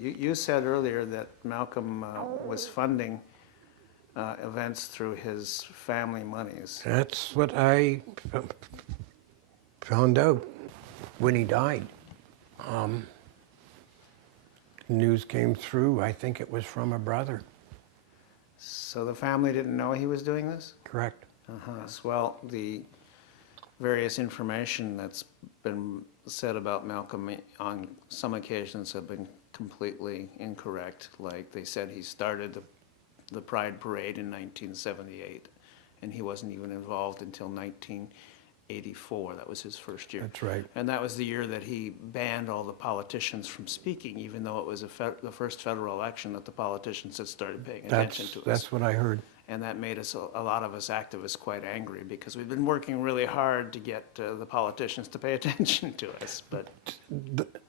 You said earlier that Malcolm was funding events through his family monies. That's what I found out when he died. News came through, I think it was from a brother. So the family didn't know he was doing this? Correct. Well, the various information that's been said about Malcolm on some occasions have been completely incorrect. Like they said he started the Pride Parade in 1978, and he wasn't even involved until 1984. That was his first year. That's right. And that was the year that he banned all the politicians from speaking, even though it was the first federal election that the politicians had started paying attention to us. That's what I heard. And that made us, a lot of us activists, quite angry because we've been working really hard to get the politicians to pay attention to us. But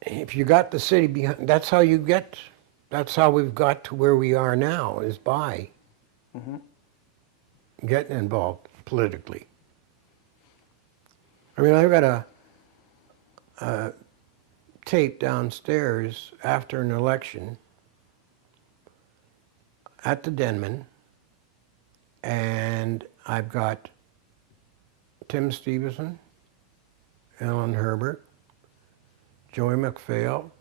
if you got the city behind, that's how we've got to where we are now, is by getting involved politically. I mean, I've got a tape downstairs after an election at the Denman, and I've got Tim Stevenson, Ellen Herbert, Joey McPhail,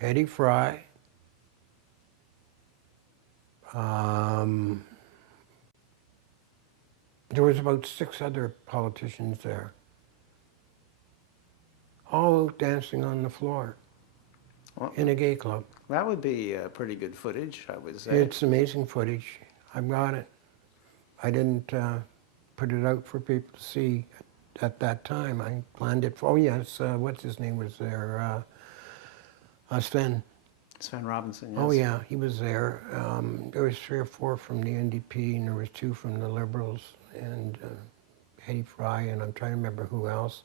Hetty Fry, there was about 6 other politicians there, all dancing on the floor in a gay club. that would be pretty good footage, I would say. It's amazing footage. I've got it. I didn't put it out for people to see at that time. I planned it for, oh yes, what's his name was there? Sven. Sven Robinson, yes. Oh yeah, he was there. There was 3 or 4 from the NDP, and there was 2 from the Liberals, and Hetty Fry, and I'm trying to remember who else.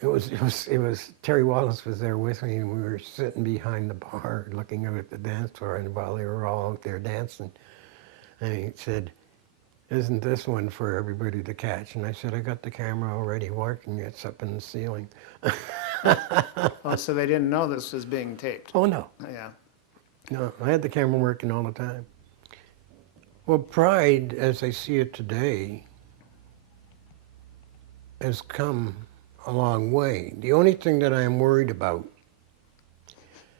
It was Terry Wallace was there with me, and we were sitting behind the bar looking out at the dance floor, and while they were all out there dancing, and he said, "Isn't this one for everybody to catch?" And I said, "I got the camera already working, it's up in the ceiling." Oh, so they didn't know this was being taped? Oh no. Yeah. No, I had the camera working all the time. Well, Pride, as I see it today, has come a long way. The only thing that I am worried about,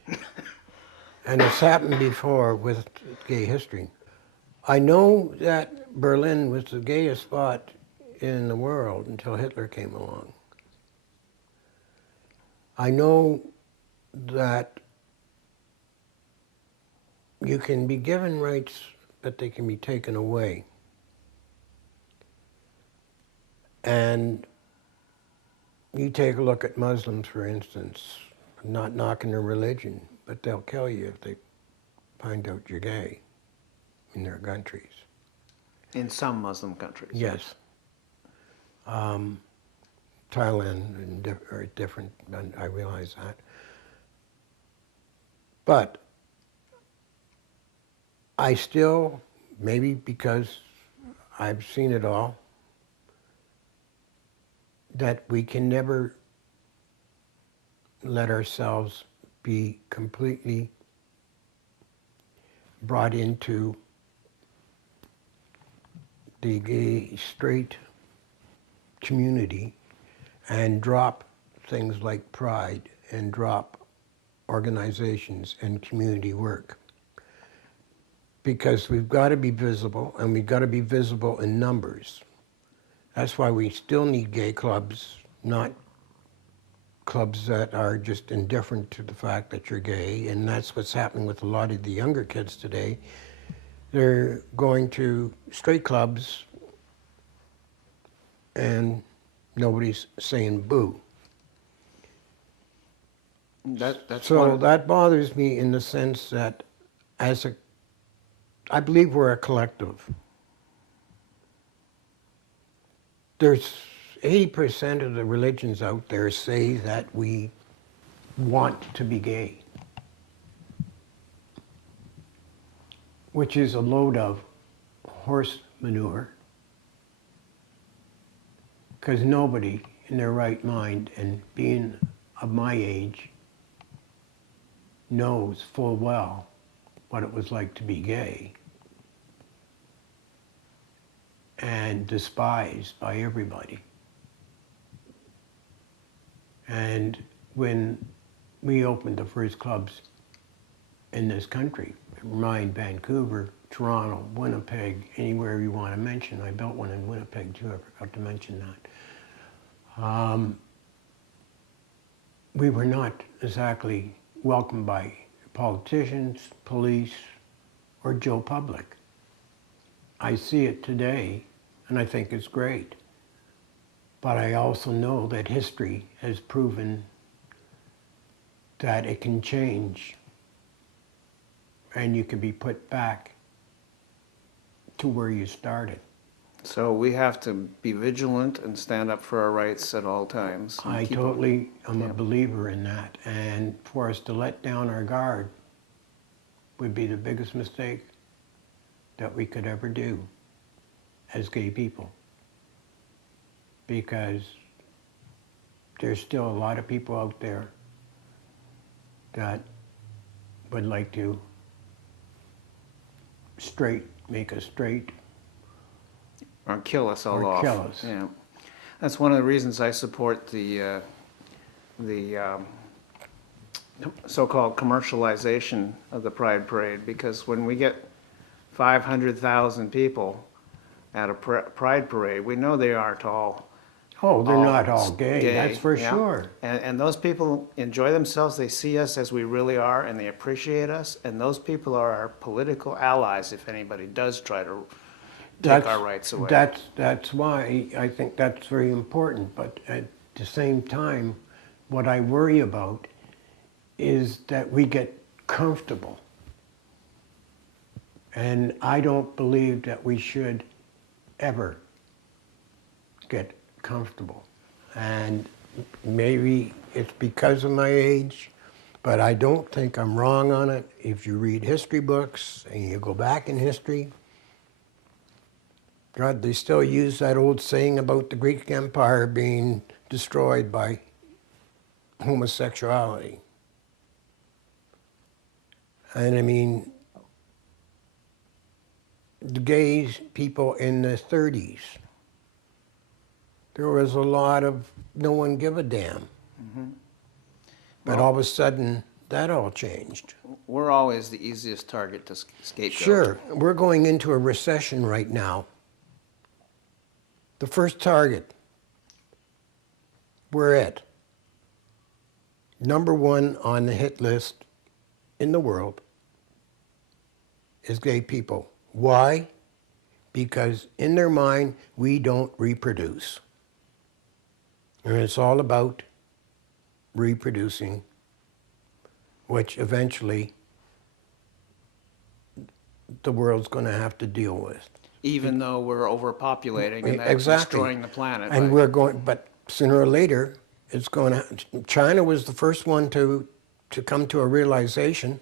and it's happened before with gay history, I know that Berlin was the gayest spot in the world until Hitler came along. I know that you can be given rights, but they can be taken away. And you take a look at Muslims, for instance, not knocking their religion, but they'll kill you if they find out you're gay in their countries. In some Muslim countries? Yes. Thailand and very different, I realize that. But I still, maybe because I've seen it all, that we can never let ourselves be completely brought into the gay, straight community and drop things like Pride and drop organizations and community work. Because we've got to be visible, and we've got to be visible in numbers. That's why we still need gay clubs, not clubs that are just indifferent to the fact that you're gay, and that's what's happening with a lot of the younger kids today. They're going to straight clubs and nobody's saying boo. That bothers me in the sense that I believe we're a collective. There's 80% of the religions out there say that we want to be gay, which is a load of horse manure, because nobody in their right mind and being of my age knows full well what it was like to be gay and despised by everybody. And when we opened the first clubs in this country, mind Vancouver, Toronto, Winnepeg, anywhere you want to mention. I built one in Winnipeg too, I forgot to mention that. We were not exactly welcomed by politicians, police, or Joe Public. I see it today, and I think it's great. But I also know that history has proven that it can change, and you can be put back to where you started. So we have to be vigilant and stand up for our rights at all times. I totally am a believer in that, and for us to let down our guard would be the biggest mistake that we could ever do as gay people, because there's still a lot of people out there that would like to make us straight. Or kill us all Or off. kill us. Yeah, that's one of the reasons I support the so-called commercialization of the Pride Parade, because when we get 500,000 people at a Pride Parade, we know they aren't all. Oh, they're not all gay, that's for yeah. sure. And those people enjoy themselves, they see us as we really are, and they appreciate us, and those people are our political allies if anybody does try to take our rights away. That's why I think that's very important, but at the same time, what I worry about is that we get comfortable. And I don't believe that we should ever get comfortable. And maybe it's because of my age, but I don't think I'm wrong on it. If you read history books and you go back in history, God, they still use that old saying about the Greek Empire being destroyed by homosexuality. And I mean, the gays people in the 30s, there was a lot of no one give a damn. Mm-hmm. But all of a sudden, that all changed. We're always the easiest target to scapegoat. Sure, we're going into a recession right now. The first target we're at, #1 on the hit list in the world, is gay people. Why? Because in their mind, we don't reproduce. And it's all about reproducing, which eventually the world's going to have to deal with. Even though we're overpopulating and that's Exactly. destroying the planet. And right? we're going, but sooner or later, it's going to, China was the first one to come to a realization.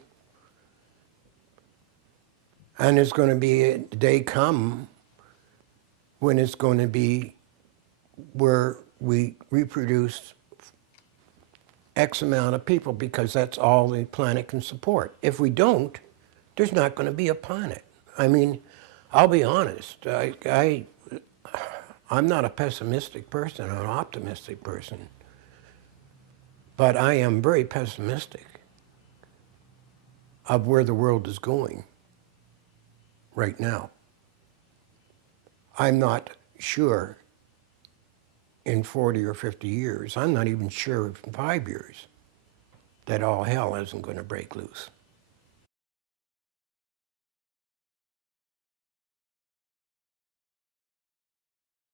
And it's going to be a day come when it's going to be where we reproduce X amount of people, because that's all the planet can support. If we don't, there's not going to be a planet. I mean, I'll be honest, I'm not a pessimistic person, I'm an optimistic person. But I am very pessimistic of where the world is going right now. I'm not sure in 40 or 50 years, I'm not even sure in 5 years, that all hell isn't going to break loose.